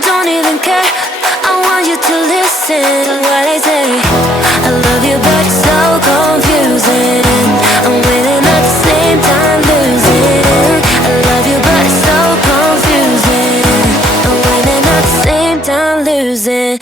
don't even care. I want you to listen to what I say. I love you but it's so confusing. I'm winning at the same time losing. I love you but it's so confusing. I'm winning at the same time losing.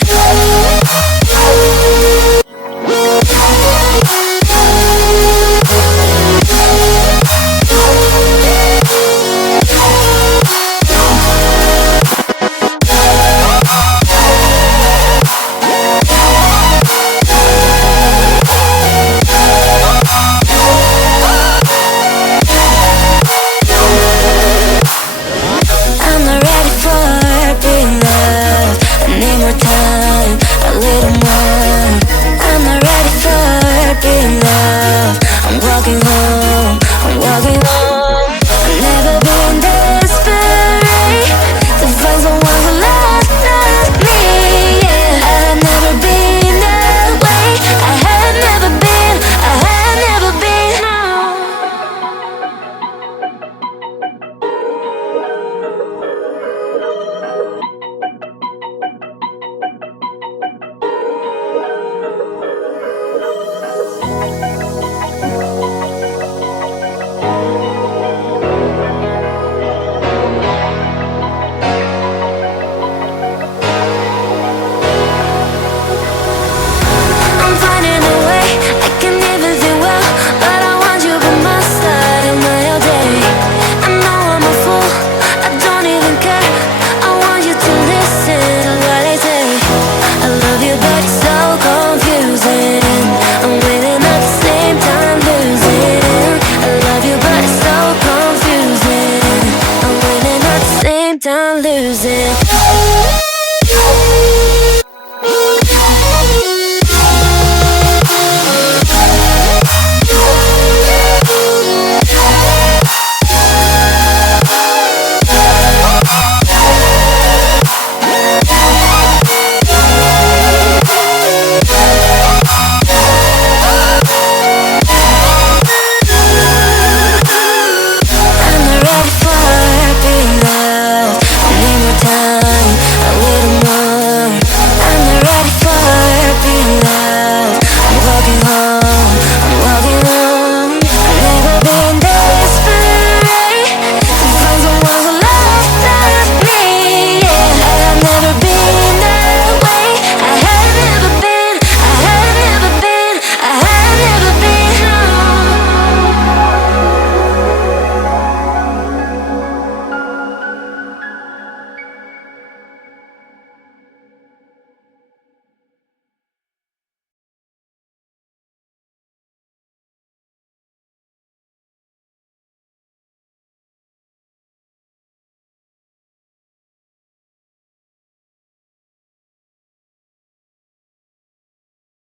I'm losing. I'm not ready.